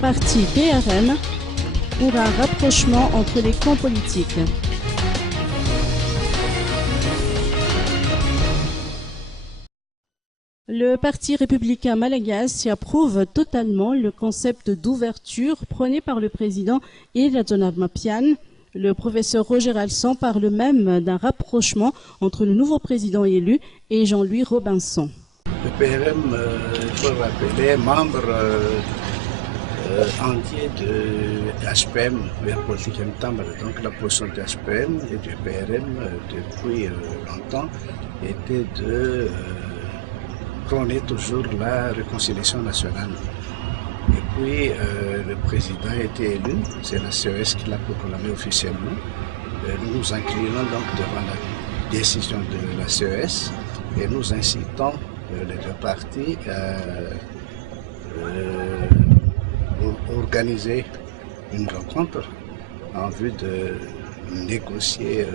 parti PRM pour un rapprochement entre les camps politiques. Le Parti républicain malagasy approuve totalement le concept d'ouverture prôné par le président Ilatona Ramaphosa. Le professeur Roger Alsan parle même d'un rapprochement entre le nouveau président élu et Jean-Louis Robinson. Le PRM, il faut le rappeler, membre entier de HPM, vers politique Mtambara. Donc la position de HPM et du PRM depuis longtemps était de prôner toujours la réconciliation nationale. Et puis le président a été élu, c'est la CES qui l'a proclamé officiellement. Nous nous inclinons donc devant la décision de la CES et nous incitons les deux partis à organiser une rencontre en vue de négocier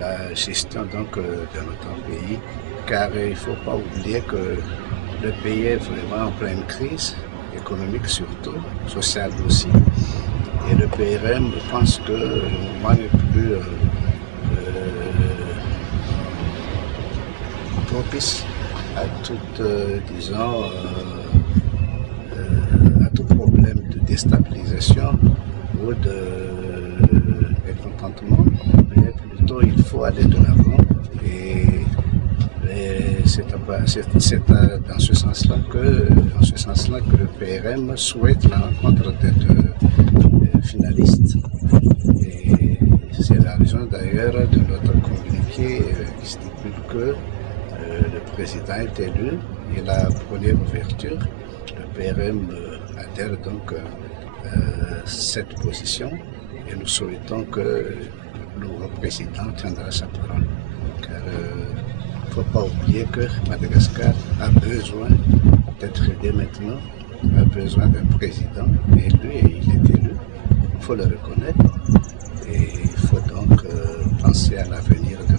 la gestion donc, de notre pays, car il ne faut pas oublier que le pays est vraiment en pleine crise, économique surtout, sociale aussi. Et le PRM pense que le mouvement n'est plus propice à toute, disons, à tout problème de déstabilisation ou de mécontentement, mais plutôt il faut aller de l'avant et c'est dans ce sens-là que le PRM souhaite la rencontre des deux finalistes. Et c'est la raison d'ailleurs de notre communiqué qui stipule que le président est élu et la première ouverture. Le PRM adhère donc à cette position et nous souhaitons que le nouveau président tiendra sa parole. Car il ne faut pas oublier que Madagascar a besoin d'être aidé maintenant, a besoin d'un président élu et il est élu. Il faut le reconnaître et il faut donc penser à l'avenir de